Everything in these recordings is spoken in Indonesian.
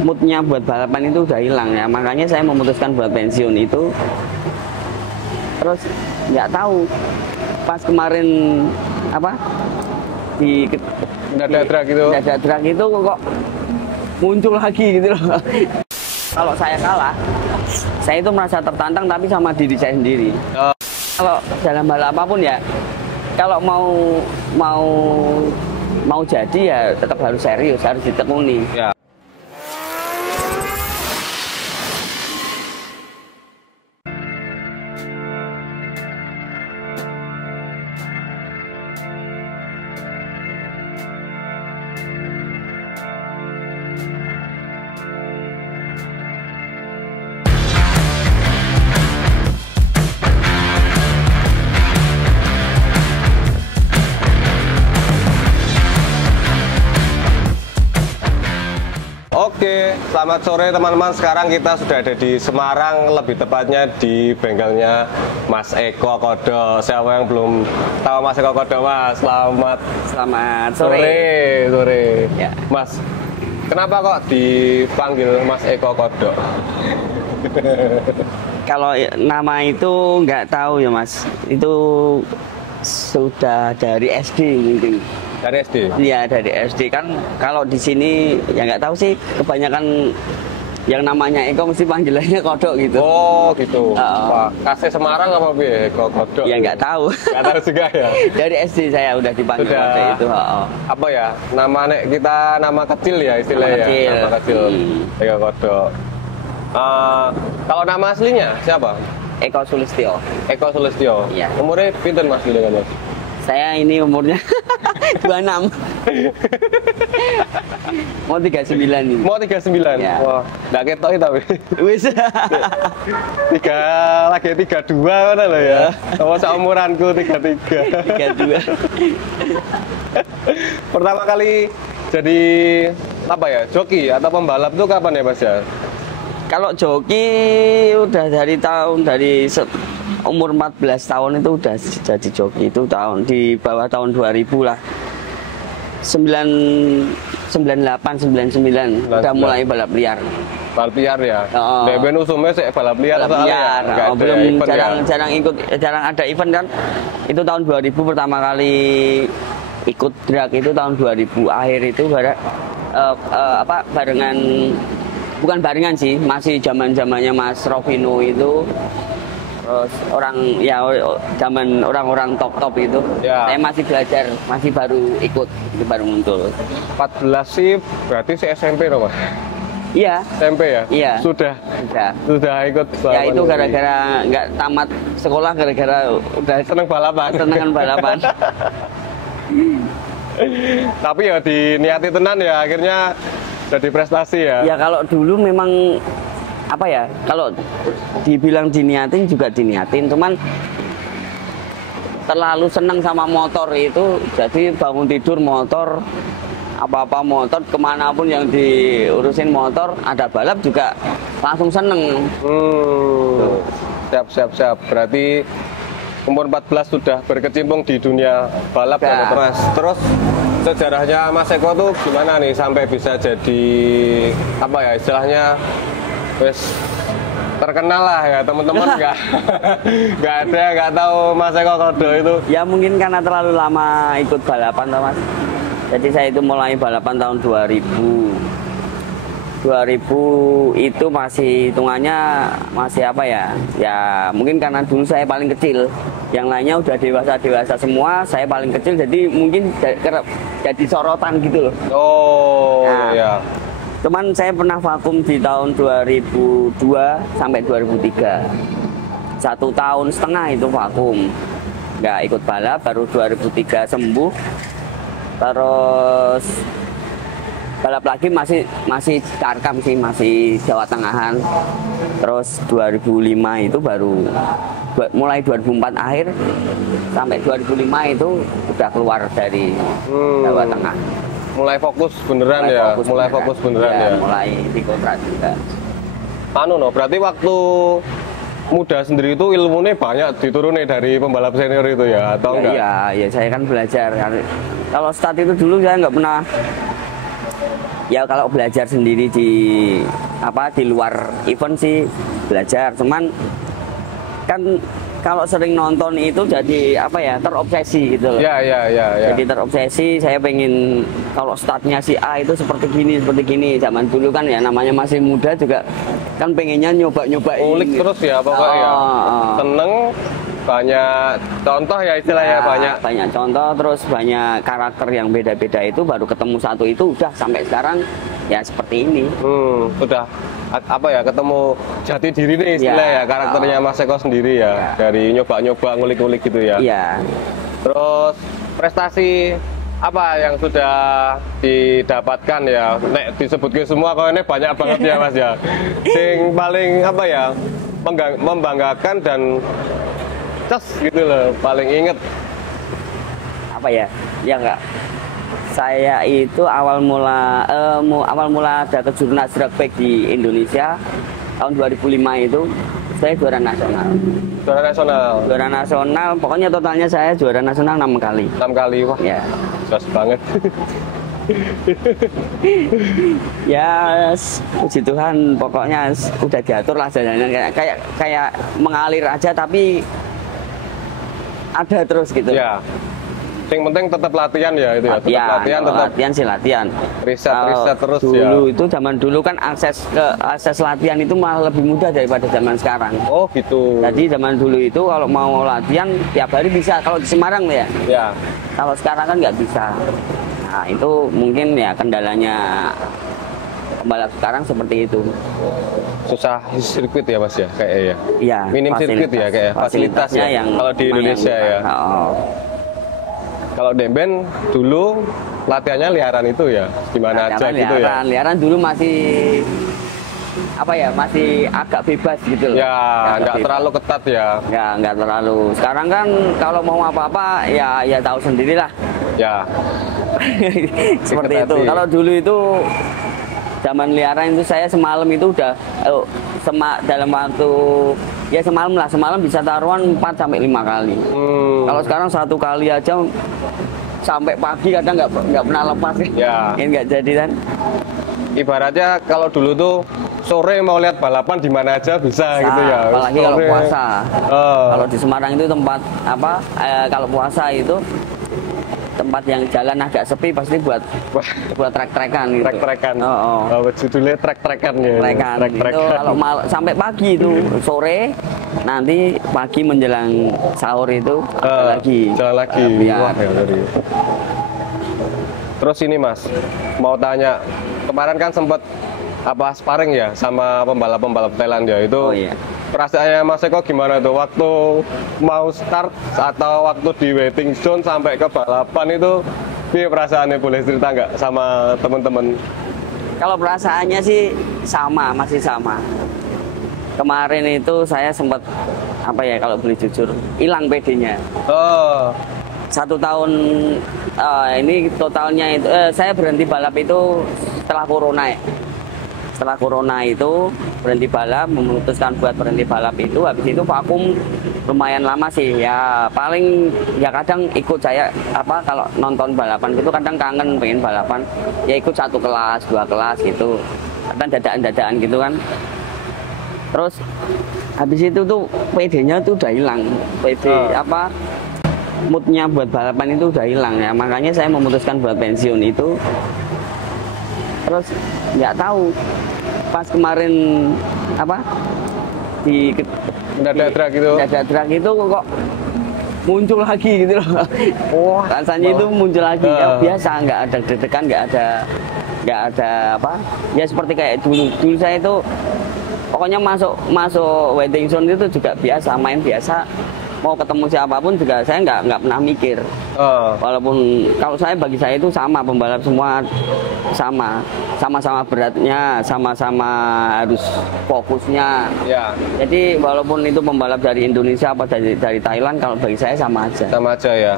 moodnya buat balapan itu udah hilang ya, makanya saya memutuskan buat pensiun itu. Terus nggak tahu pas kemarin apa di Dadak drag itu kok muncul lagi gitu loh. Kalau saya kalah, saya itu merasa tertantang tapi sama diri saya sendiri. Kalau dalam hal apapun ya, kalau mau jadi ya tetap harus serius, harus ditekuni. Ya. Oke, selamat sore teman-teman. Sekarang kita sudah ada di Semarang, lebih tepatnya di bengkelnya Mas Eko Kodo. Siapa yang belum tahu Mas Eko Kodo, Mas? Selamat sore. Sore. Ya. Mas, kenapa kok dipanggil Mas Eko Kodo? Kalau nama itu nggak tahu ya Mas, itu sudah dari SD mungkin. Dari SD? Iya, dari SD kan. Kalau di sini ya nggak tahu sih, kebanyakan yang namanya Eko mesti panggilannya Kodok gitu. Oh gitu. Pak, kasih Semarang apa bi Eko Kodok? Ya nggak tahu. Nggak tahu juga ya. Dari SD saya udah dipanggil Kodok itu. Apa ya? Nama kecil ya istilahnya. Nama kecil. Eko Kodok. Kalau nama aslinya siapa? Eko Sulistyo. Eko Sulistyo. Iya. Umurnya pinten Mas dengan Mas? Saya ini umurnya 26. Mau 39 ini. Mau 39? Ya. Wah, nggak ketok tapi. Wis. Lagi 32 kan lo ya. Sama seumuranku 33. 32. Pertama kali jadi apa ya? Joki atau pembalap tuh kapan ya Mas ya? Kalau joki udah dari umur 14 tahun itu udah jadi joki, itu di bawah tahun 2000 lah. 98, 99 udah mulai balap liar. Balap liar ya? Oh. Deben usumnya sih balap liar. Balap liar. Ya? Belum jarang ada event kan. Itu tahun 2000 pertama kali ikut drag itu tahun 2000 akhir itu barengan, bukan barengan sih, masih zamannya Mas Rovino itu. Terus zaman orang-orang top itu ya. Saya masih belajar, masih baru ikut, itu baru muncul. 14 sih berarti si SMP loh Mas? Iya. SMP ya? Iya. Sudah ikut balapan. Ya itu gara-gara nggak tamat sekolah, gara-gara udah seneng balapan. Senengan balapan. Tapi ya diniati tenan ya, akhirnya jadi prestasi ya. Ya kalau dulu memang apa ya, kalau dibilang diniatin juga diniatin, cuman terlalu seneng sama motor itu, jadi bangun tidur motor, apa-apa motor, kemanapun yang diurusin motor, ada balap juga langsung seneng. Siap. Berarti umur 14 sudah berkecimpung di dunia balap ya Mas. Terus sejarahnya Mas Eko tuh gimana nih sampai bisa jadi apa ya istilahnya wes terkenal lah ya teman-teman nggak tahu Mas Eko Kodo itu. Ya mungkin karena terlalu lama ikut balapan toh Mas. Jadi saya itu mulai balapan tahun 2000 itu masih hitungannya masih apa ya? Ya mungkin karena dulu saya paling kecil. Yang lainnya udah dewasa semua, saya paling kecil jadi mungkin jadi sorotan gitu loh. Oh iya. Cuman saya pernah vakum di tahun 2002 sampai 2003. 1,5 tahun itu vakum. Nggak ikut balap, baru 2003 sembuh. Terus balap lagi masih Tarkam sih, masih Jawa Tengahan. Terus 2005 itu baru mulai 2004 akhir sampai 2005 itu udah keluar dari Jawa Tengah. Mulai fokus beneran mulai di kontrak juga. Berarti waktu muda sendiri itu ilmunya banyak dituruni dari pembalap senior itu ya atau enggak? Iya, saya kan belajar. Kalau start itu dulu saya nggak pernah Ya kalau belajar sendiri di luar event sih belajar, cuman kan kalau sering nonton itu jadi terobsesi gitu loh. Ya. Jadi terobsesi, saya pengen kalau startnya si A itu seperti gini. Zaman dulu kan ya namanya masih muda juga kan pengennya nyoba-nyobain. Ulik terus ya pokoknya. Seneng, banyak contoh ya istilahnya, banyak contoh, terus banyak karakter yang beda-beda, itu baru ketemu satu itu udah sampai sekarang ya seperti ini. Udah ketemu jati diri nih istilah ya, karakternya Mas Eko sendiri ya, dari nyoba-nyoba ngulik-ngulik gitu ya. Iya. Terus prestasi apa yang sudah didapatkan ya? Nek disebutkan semua kok ini banyak banget ya Mas ya. Sing paling membanggakan dan gitu loh, paling inget ya enggak, saya itu awal mula ada kejurnas drag bike di Indonesia tahun 2005 itu saya juara nasional, pokoknya totalnya saya juara nasional 6 kali. Wah ya, jelas banget. Ya puji Tuhan, pokoknya udah diatur lah jalannya, kayak mengalir aja tapi ada terus gitu ya. Yang penting tetap latihan ya itu latihan. Riset terus dulu ya. Dulu itu zaman dulu kan akses latihan itu malah lebih mudah daripada zaman sekarang. Oh gitu. Jadi zaman dulu itu kalau mau latihan tiap hari bisa, kalau di Semarang ya. Ya. Kalau sekarang kan nggak bisa. Nah itu mungkin ya kendalanya pembalap sekarang seperti itu. Susah sirkuit ya Mas ya kayak ya. Iya. Minim sirkuit ya kayak fasilitasnya yang kalau di Indonesia ya. Kalau Demben dulu latihannya liaran itu ya, gimana aja gitu ya? Liaran dulu masih masih agak bebas gitu loh. Ya, nggak terlalu ketat ya. Ya, nggak terlalu. Sekarang kan kalau mau apa-apa ya tahu sendirilah. Ya. Seperti itu. Kalau dulu itu zaman liaran itu saya semalam itu udah dalam waktu ya semalam bisa taruhan 4 sampai 5 kali. Kalau sekarang 1 kali aja sampai pagi kadang nggak pernah lepas ya. Ini nggak jadi kan. Ibaratnya kalau dulu tuh sore mau lihat balapan di mana aja bisa gitu ya. Apalagi kalau puasa. Kalau di Semarang itu tempat kalau puasa itu tempat yang jalan agak sepi pasti buat trek-trekan gitu. Trek-trekan. Judulnya trek-trekan ya. Trek-trekan. Itu kalau sampai pagi itu, sore nanti pagi menjelang sahur itu jalan lagi. Wah, terus ini Mas, mau tanya, kemarin kan sempat sparring ya sama pembalap Thailand ya itu. Perasaannya Mas Eko gimana tuh waktu mau start atau waktu di waiting zone sampai ke balapan itu? Perasaannya boleh cerita nggak sama teman-teman? Kalau perasaannya sih masih sama. Kemarin itu saya sempat kalau boleh jujur hilang PD-nya. 1 tahun ini totalnya itu saya berhenti balap itu setelah corona ya. Setelah corona itu berhenti balap, memutuskan buat berhenti balap itu, habis itu vakum lumayan lama sih ya, paling ya kadang ikut saya kalau nonton balapan gitu kadang kangen pengen balapan ya ikut 1 kelas 2 kelas gitu, kadang dadaan gitu kan. Terus habis itu tuh PD-nya tuh udah hilang, moodnya buat balapan itu udah hilang ya, makanya saya memutuskan buat pensiun itu. Terus nggak tahu pas kemarin di dadak itu kok muncul lagi gitu loh. Rasanya itu muncul lagi ya, biasa, nggak ada deg-degan, nggak ada ya seperti kayak dulu saya itu pokoknya masuk waiting zone itu juga biasa, main biasa, mau ketemu siapapun juga saya nggak pernah mikir. Walaupun kalau bagi saya itu sama, pembalap semua sama-sama beratnya, sama-sama harus fokusnya. Ya. Jadi walaupun itu pembalap dari Indonesia apa dari Thailand, kalau bagi saya sama aja. Sama aja ya.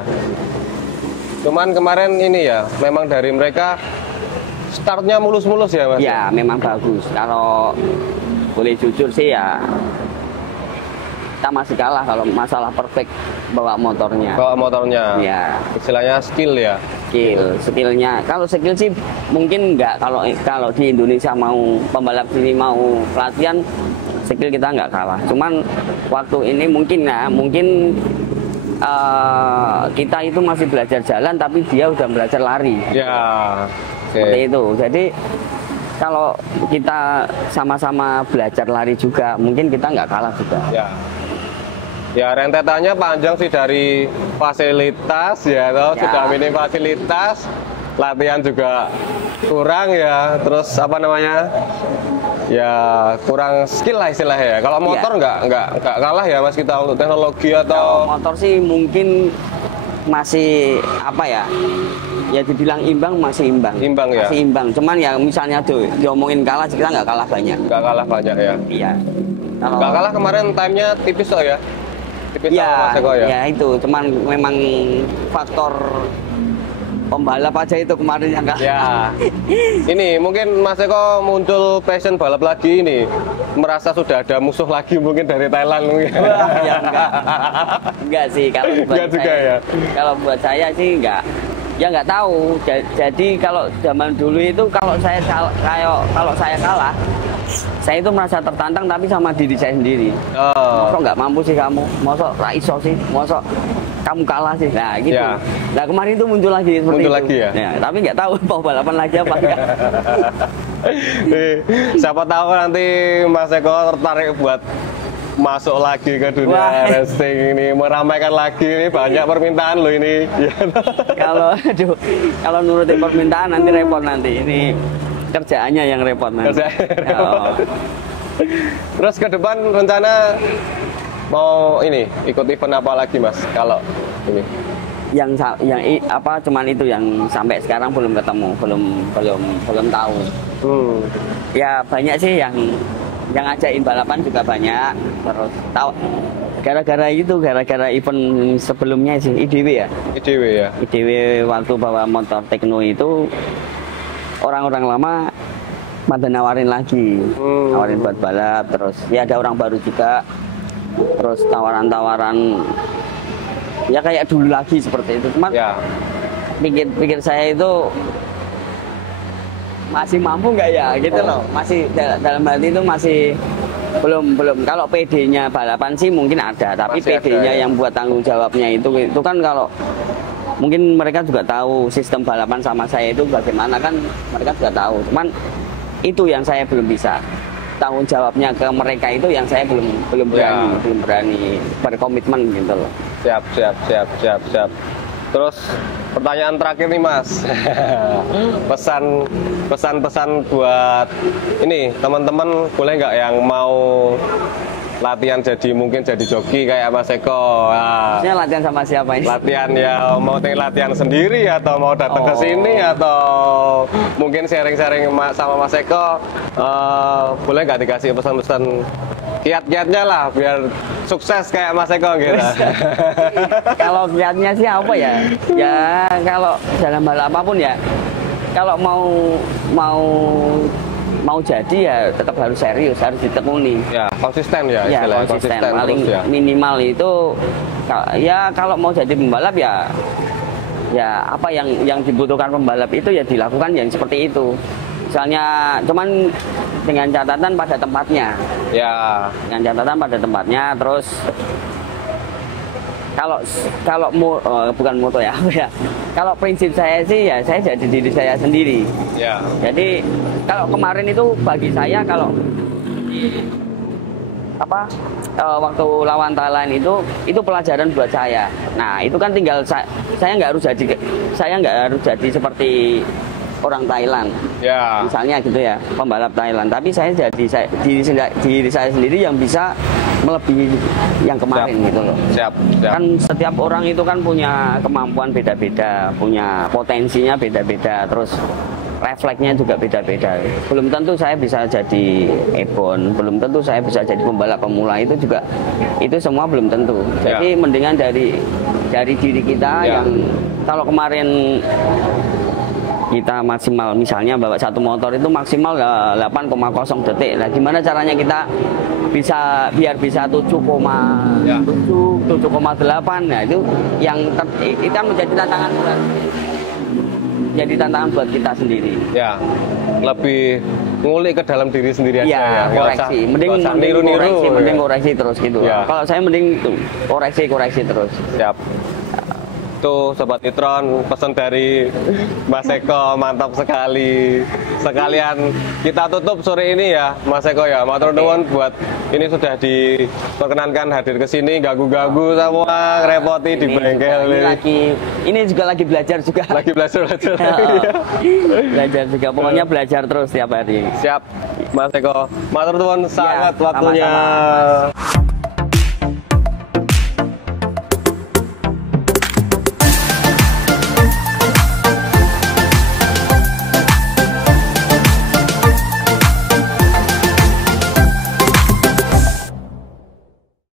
Cuman kemarin ini ya, memang dari mereka startnya mulus-mulus ya Mas? Ya, memang bagus. Kalau boleh jujur sih ya kita masih kalah kalau masalah perfect bawa motornya. Bawa motornya. Ya. Istilahnya skill ya. Skillnya. Kalau skill sih mungkin enggak, kalau di Indonesia mau pembalap ini mau latihan skill kita nggak kalah. Cuman waktu ini mungkin kita itu masih belajar jalan tapi dia udah belajar lari. Ya. Seperti itu. Jadi kalau kita sama-sama belajar lari juga, mungkin kita nggak kalah juga. Ya. Ya, rentetannya panjang sih, dari fasilitas ya, toh sudah minim fasilitas, latihan juga kurang ya, terus apa namanya? Ya kurang skill lah istilahnya ya. Kalau motor nggak kalah ya Mas kita untuk teknologi atau kalau motor sih mungkin masih apa ya? Ya dibilang imbang, masih imbang. Imbang ya. Masih imbang. Cuman ya misalnya tuh diomongin kalah, kita nggak kalah banyak. Nggak kalah banyak ya. Iya. Nggak kalah kemarin time-nya tipis kok ya. Tipis ya, sama Mas Eko ya. Ya itu, cuman memang faktor pembalap aja itu kemarin yang kalah. Ya. Ini mungkin Mas Eko muncul passion balap lagi ini, merasa sudah ada musuh lagi mungkin dari Thailand mungkin. Wah, ya enggak sih kalau buat enggak juga saya, ya. Kalau buat saya sih enggak. Ya nggak tahu. Jadi kalau zaman dulu itu kalau saya kalah, saya itu merasa tertantang tapi sama diri saya sendiri. Mosok nggak mampu sih kamu, mosok raiso sih, mosok kamu kalah sih. Nah gitu. Ya. Nah kemarin itu muncul lagi seperti muncul itu. lagi ya. Nah, tapi nggak tahu mau balapan lagi apa enggak. Siapa tahu nanti Mas Eko tertarik buat masuk lagi ke dunia racing ini, meramaikan lagi ini, banyak permintaan loh ini. Kalau nurutin permintaan nanti repot nanti. Ini kerjaannya yang repot nanti. Terus ke depan rencana mau ini ikut event apa lagi Mas? Kalau ini yang apa cuman itu yang sampai sekarang belum ketemu, belum tahu. Ya banyak sih yang ngajakin balapan juga banyak. Terus tahu gara-gara event sebelumnya sih IDW ya. IDW waktu bawa motor Tekno itu orang-orang lama pada nawarin lagi, nawarin buat balap. Terus ya ada orang baru juga. Terus tawaran-tawaran ya kayak dulu lagi seperti itu. Cuma pikir saya itu masih mampu nggak ya gitu loh, masih dalam hati itu masih belum. Kalau PD-nya balapan sih mungkin ada, tapi PD-nya yang buat tanggung jawabnya itu kan kalau mungkin mereka juga tahu sistem balapan sama saya itu bagaimana, kan mereka juga tahu. Cuman itu yang saya belum bisa, tanggung jawabnya ke mereka itu yang saya belum berani berkomitmen gitu loh. Siap. Terus pertanyaan terakhir nih Mas, pesan-pesan buat ini teman-teman, boleh nggak yang mau latihan mungkin jadi joki kayak Mas Eko? Maksudnya latihan sama siapa ini? Latihan ya, mau latihan sendiri atau mau datang ke sini atau mungkin sharing-sharing sama Mas Eko, boleh nggak dikasih pesan-pesan kiat-kiatnya lah biar sukses kayak Mas Eko gitu. Kalau kiatnya sih apa ya? Ya kalau dalam hal apapun ya, kalau mau jadi ya tetap harus serius, harus ditekuni. Ya, konsisten ya istilahnya. Konsisten. Paling minimal itu ya kalau mau jadi pembalap ya apa yang dibutuhkan pembalap itu ya dilakukan yang seperti itu. Misalnya cuman dengan catatan pada tempatnya. Ya. Dengan catatan pada tempatnya. Terus kalau bukan moto ya. Kalau prinsip saya sih ya saya jadi diri saya sendiri. Ya. Jadi kalau kemarin itu bagi saya kalau waktu lawan Thailand itu pelajaran buat saya. Nah itu kan tinggal saya nggak harus jadi seperti orang Thailand, ya. Misalnya gitu ya, pembalap Thailand. Tapi saya jadi diri saya sendiri yang bisa melebihi yang kemarin gitu loh. Siap. Kan setiap orang itu kan punya kemampuan beda-beda, punya potensinya beda-beda, terus refleksnya juga beda-beda. Belum tentu saya bisa jadi Ebon, belum tentu saya bisa jadi pembalap pemula, itu semua belum tentu. Jadi mendingan dari diri kita yang kalau kemarin kita maksimal, misalnya bawa satu motor itu maksimal 8,0 detik. Nah, gimana caranya kita bisa biar bisa 7,7, 7,8? Nah, itu yang kita menjadi tantangan buat, jadi tantangan buat kita sendiri. Ya, lebih ngulik ke dalam diri sendiri aja ya. Ya, Koreksi, mending niru-niru, koreksi, mending ya. koreksi terus gitu. Ya. Kalau saya mending itu koreksi terus. Siap. Tuh Sobat Nitron, pesan dari Mas Eko, mantap sekali. Sekalian kita tutup sore ini ya Mas Eko ya. Matur nuwun buat ini sudah diperkenankan hadir ke sini, gagu-gagu sama ngerepoti di bengkel ini juga lagi belajar juga. Lagi belajar. Belajar juga, pokoknya belajar terus tiap hari. Siap Mas Eko. Matur nuwun sangat waktunya. Sama-sama.